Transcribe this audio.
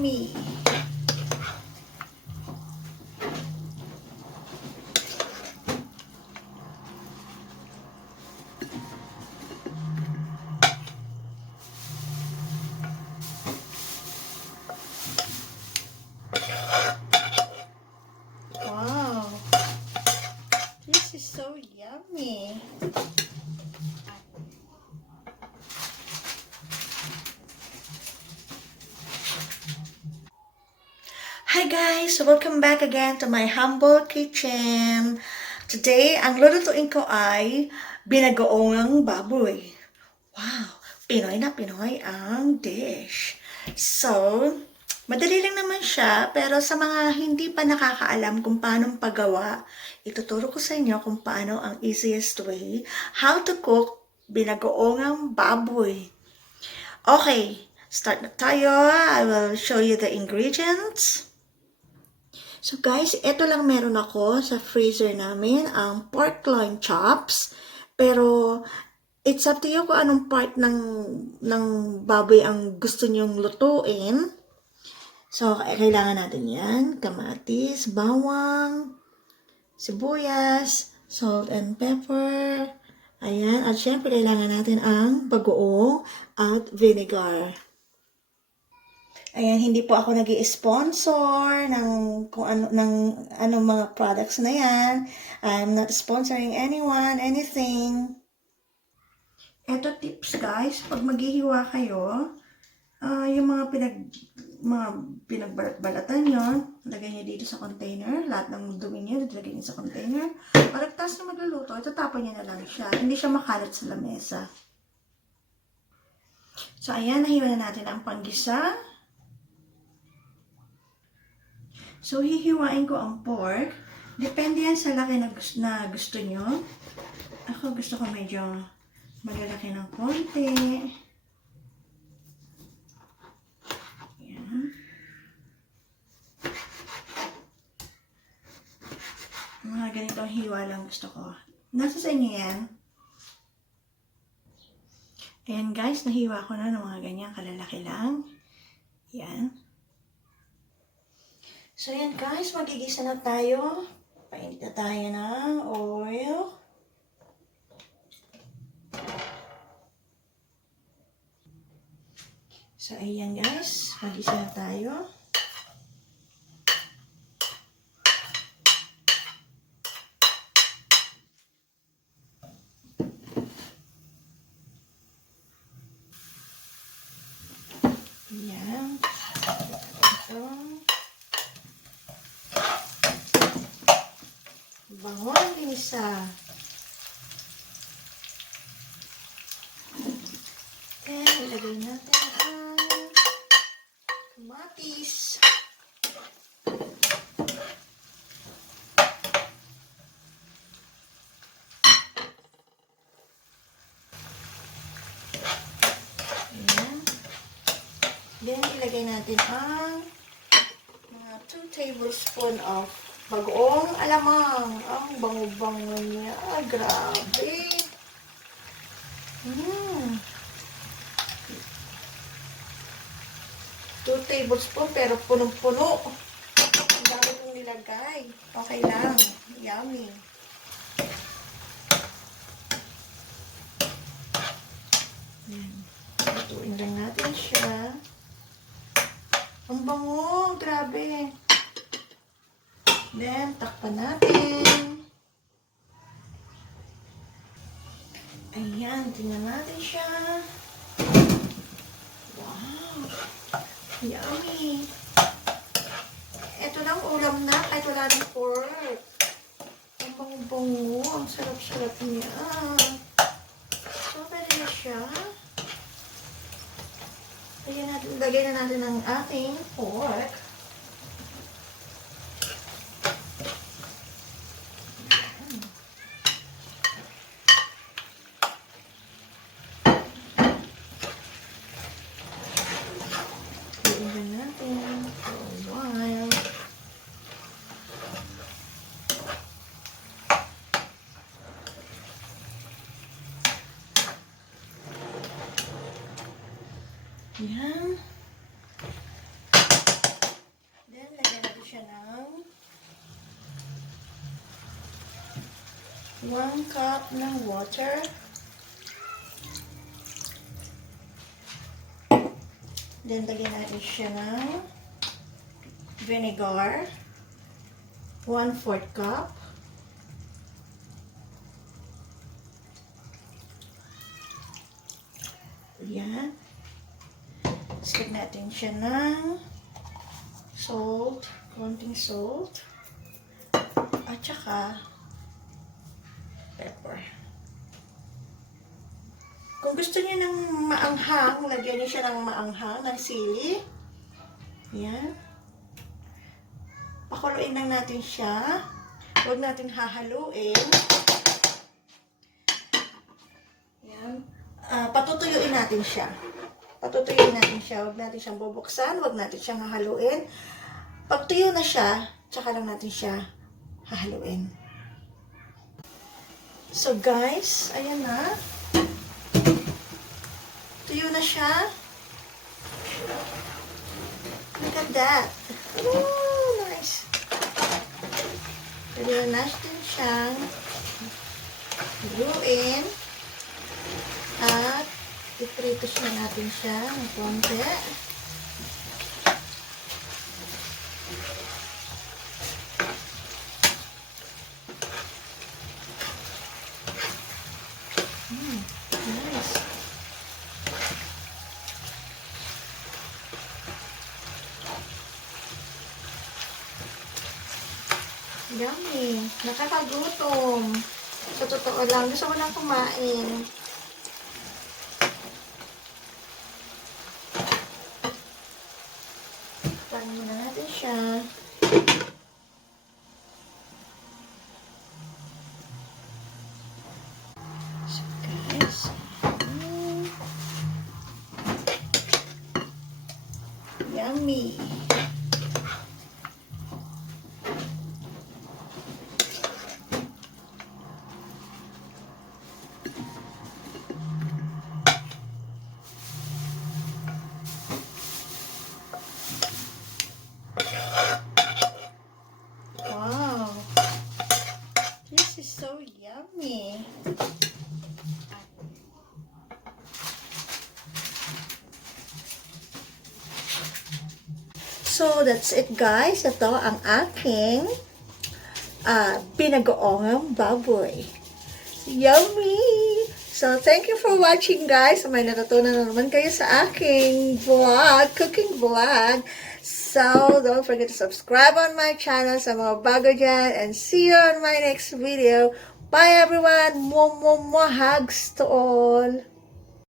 yummy. Wow, this is so yummy. Hi guys! Welcome back again to my humble kitchen. Today, ang lulutuin ko ay binagoongang baboy. Wow! Pinoy na Pinoy ang dish. So, madali lang naman siya, pero sa mga hindi pa nakakaalam kung paano paggawa, ituturo ko sa inyo kung paano ang easiest way how to cook binagoongang baboy. Okay, start na tayo. I will show you the ingredients. So guys, ito lang meron ako sa freezer namin, ang pork loin chops. Pero it's up to you kung anong part ng baboy ang gusto nyong lutuin. So, kailangan natin yan. Kamatis, bawang, sibuyas, salt and pepper. Ayan. At syempre, kailangan natin ang bagoong at vinegar. Ayan, hindi po ako nag-i-sponsor ng kung anong mga products na yan. I'm not sponsoring anyone, anything. Eto tips guys, pag maghihiwa kayo, yung mga pinagbalat-balatan nyo, lagay nyo dito sa container. Lahat ng dumi nyo, lagay nyo sa container. Pagkatapos na magluluto, itatapon nyo na lang siya. Hindi siya makalat sa lamesa. So ayan, nahiwa na natin ang panggisa. So, hihiwain ko ang pork. Depende yan sa laki na gusto nyo. Ako gusto ko medyo malalaki ng konti. Yan. Mga ganitong hiwa lang gusto ko. Nasa sa inyo yan. Ayan guys, nahiwa ko na ng mga ganyan kalalaki lang. Yan. So, yan guys, magigisa na tayo. Painit na tayo ng oil. So, ayan guys, magigisa na tayo. Ayan. Ito. Bangon din isa. Then, ilagay natin ang kamatis. Ayan. Then, ilagay natin ang mga 2 tablespoons of bagoong alamang. Ang bango-bango niya. Ah, grabe. 2 tablespoons pero punong-puno. Ang dami kong nilagay. Okay lang. Yummy. Yan. Lutuin lang natin siya. Ang bango. Grabe. Then, takpan natin. Ayan, tingnan natin siya. Wow! Yummy! Ito lang ulam na, kahit wala ng pork. Ang bango-bango. Ang sarap-sarap niya. So, pwede na siya. Lagyan na natin ang ating pork. Yan. 1 cup ng water. Then, lagyan natin siya ng vinegar. 1/4 cup. Ayan. Lagyan natin siya ng salt. Konting salt. At saka pepper. Kung gusto niyo ng maanghang, lagyan niyo siya ng maanghang, ng sili. Ayan. Pakuluin lang natin siya. Huwag natin hahaluin. Ayan. Patutuyuin natin siya. Patutuyuin natin siya. Huwag natin siyang bubuksan. Huwag natin siyang hahaluin. Pag tuyo na siya, tsaka lang natin siya hahaluin. So guys, ayan na. Tuyo na siya. Look at that. Oh, nice. Pwede na natin siyang haluin. At ipritos na natin siya ng konti. Nice. Yummy. Nakakagutom. Sa totoo lang, gusto ko lang kumain. Tayin muna natin siya. So guys, yummy. Wow, this is so yummy. So, that's it guys. Ito ang aking binagoongang baboy. Yummy! So, thank you for watching guys. May natutunan na naman kayo sa aking vlog, cooking vlog. So, don't forget to subscribe on my channel sa mga bago dyan. And see you on my next video. Bye everyone! Mwah, mwah, mwah. Hugs to all!